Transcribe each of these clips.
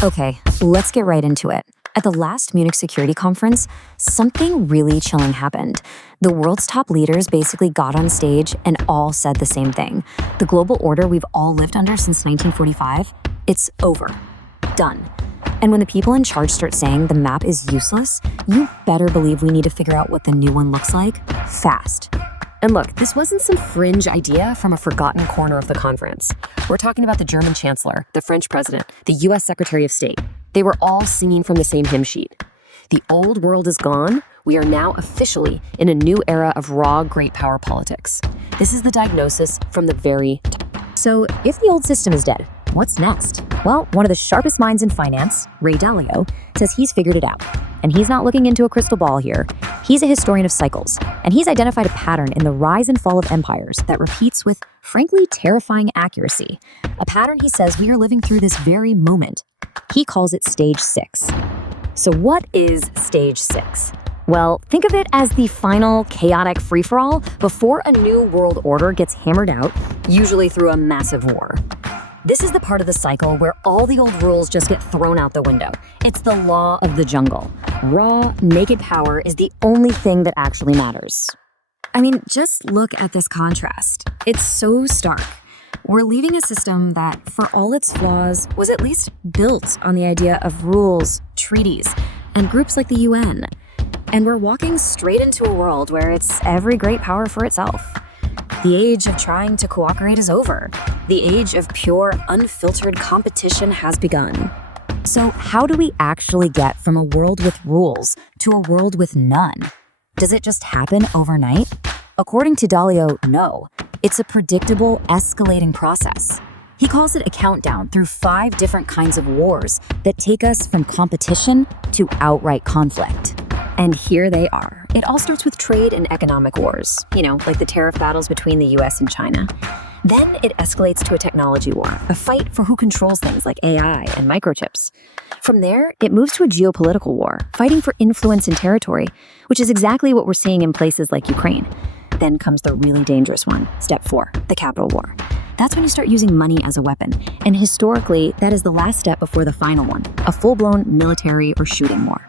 Okay, let's get right into it. At the last Munich Security Conference, something really chilling happened. The world's top leaders basically got on stage and all said the same thing. The global order we've all lived under since 1945, it's over. Done. And when the people in charge start saying the map is useless, you better believe we need to figure out what the new one looks like fast. And look, this wasn't some fringe idea from a forgotten corner of the conference. We're talking about the German Chancellor, the French President, the US Secretary of State. They were all singing from the same hymn sheet. The old world is gone. We are now officially in a new era of raw great power politics. This is the diagnosis from the very top. So if the old system is dead, what's next? Well, one of the sharpest minds in finance, Ray Dalio, says he's figured it out. And he's not looking into a crystal ball here. He's a historian of cycles, and he's identified a pattern in the rise and fall of empires that repeats with, frankly, terrifying accuracy. A pattern he says we are living through this very moment. He calls it Stage 6. So what is Stage 6? Well, think of it as the final chaotic free-for-all before a new world order gets hammered out, usually through a massive war. This is the part of the cycle where all the old rules just get thrown out the window. It's the law of the jungle. Raw, naked power is the only thing that actually matters. I mean, just look at this contrast. It's so stark. We're leaving a system that, for all its flaws, was at least built on the idea of rules, treaties, and groups like the UN. And we're walking straight into a world where it's every great power for itself. The age of trying to cooperate is over. The age of pure, unfiltered competition has begun. So how do we actually get from a world with rules to a world with none? Does it just happen overnight? According to Dalio, no. It's a predictable, escalating process. He calls it a countdown through 5 different kinds of wars that take us from competition to outright conflict. And here they are. It all starts with trade and economic wars, like the tariff battles between the US and China. Then it escalates to a technology war, a fight for who controls things like AI and microchips. From there, it moves to a geopolitical war, fighting for influence and territory, which is exactly what we're seeing in places like Ukraine. Then comes the really dangerous one, step 4, the capital war. That's when you start using money as a weapon. And historically, that is the last step before the final one, a full-blown military or shooting war.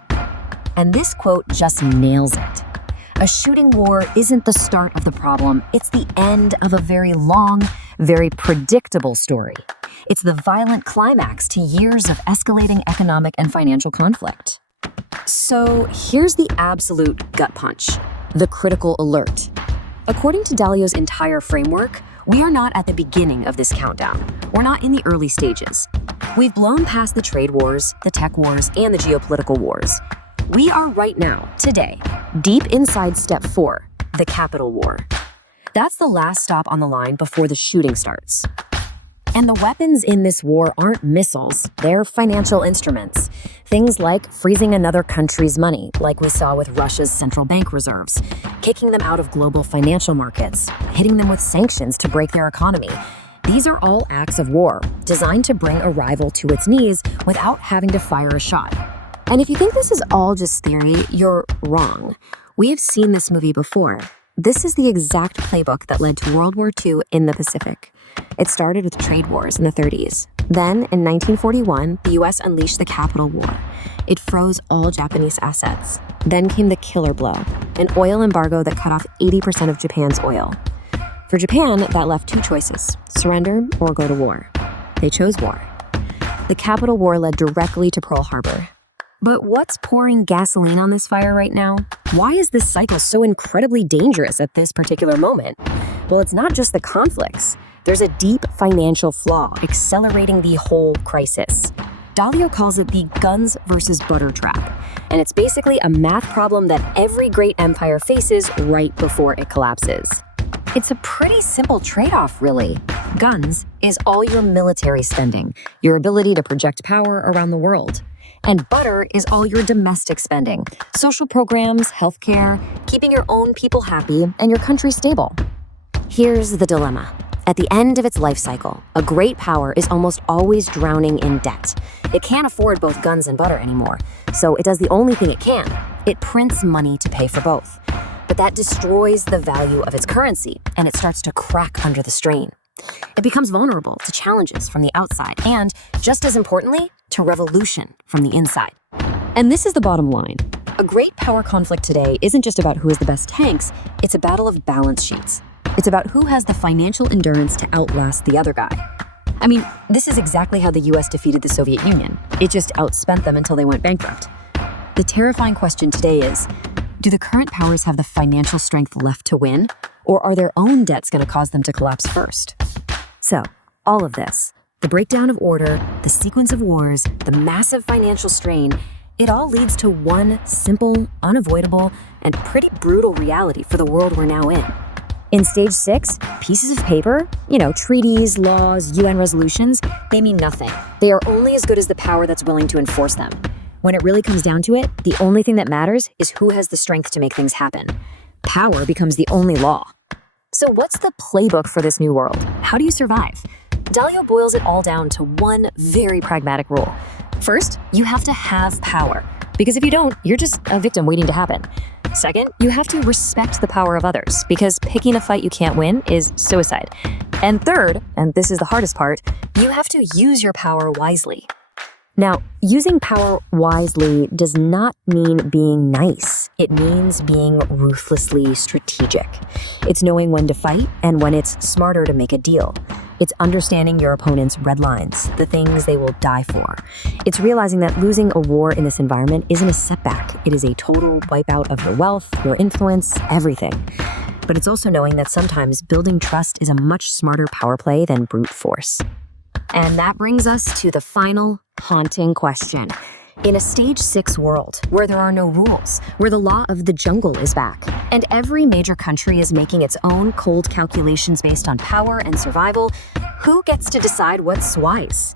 And this quote just nails it. A shooting war isn't the start of the problem. It's the end of a very long, very predictable story. It's the violent climax to years of escalating economic and financial conflict. So here's the absolute gut punch, the critical alert. According to Dalio's entire framework, we are not at the beginning of this countdown. We're not in the early stages. We've blown past the trade wars, the tech wars, and the geopolitical wars. We are right now, today, deep inside step 4, the capital war. That's the last stop on the line before the shooting starts. And the weapons in this war aren't missiles, they're financial instruments. Things like freezing another country's money, like we saw with Russia's central bank reserves, kicking them out of global financial markets, hitting them with sanctions to break their economy. These are all acts of war, designed to bring a rival to its knees without having to fire a shot. And if you think this is all just theory, you're wrong. We have seen this movie before. This is the exact playbook that led to World War II in the Pacific. It started with trade wars in the 30s. Then, in 1941, the US unleashed the Capital War. It froze all Japanese assets. Then came the killer blow, an oil embargo that cut off 80% of Japan's oil. For Japan, that left 2 choices, surrender or go to war. They chose war. The Capital War led directly to Pearl Harbor. But what's pouring gasoline on this fire right now? Why is this cycle so incredibly dangerous at this particular moment? Well, it's not just the conflicts. There's a deep financial flaw accelerating the whole crisis. Dalio calls it the guns versus butter trap. And it's basically a math problem that every great empire faces right before it collapses. It's a pretty simple trade-off, really. Guns is all your military spending, your ability to project power around the world. And butter is all your domestic spending, social programs, healthcare, keeping your own people happy and your country stable. Here's the dilemma. At the end of its life cycle, a great power is almost always drowning in debt. It can't afford both guns and butter anymore, so it does the only thing it can. It prints money to pay for both. But that destroys the value of its currency, and it starts to crack under the strain. It becomes vulnerable to challenges from the outside and, just as importantly, to revolution from the inside. And this is the bottom line. A great power conflict today isn't just about who has the best tanks, it's a battle of balance sheets. It's about who has the financial endurance to outlast the other guy. I mean, this is exactly how the US defeated the Soviet Union. It just outspent them until they went bankrupt. The terrifying question today is, do the current powers have the financial strength left to win, or are their own debts going to cause them to collapse first? So, all of this, The breakdown of order, the sequence of wars, the massive financial strain, it all leads to one simple, unavoidable, and pretty brutal reality for the world we're now in. in stage 6, pieces of paper, treaties, laws, UN resolutions, They mean nothing. They are only as good as the power that's willing to enforce them. when it really comes down to it, the only thing that matters is who has the strength to make things happen. Power becomes the only law. So what's the playbook for this new world? How do you survive? Dalio boils it all down to one very Pragmatic rule. First, you have to have power. Because if you don't, you're just a victim waiting to happen. Second, You have to respect the power of others, because picking a fight you can't win is suicide. And third, and this is the hardest part, you have to use your power wisely. now, using power wisely does not mean being nice. It means being ruthlessly strategic. It's knowing when to fight and when it's Smarter to make a deal. It's understanding your opponent's red lines, the things they will die for. It's realizing that losing a war in this environment isn't a setback. It is a total wipeout of your wealth, your influence, everything. But it's also knowing that sometimes building trust is a much smarter power play than brute force. And that brings us to the final, haunting question. In a stage 6 world, where there are no rules, Where the law of the jungle is back. and every major country is making its own cold calculations based on power and survival, who gets to decide what's wise?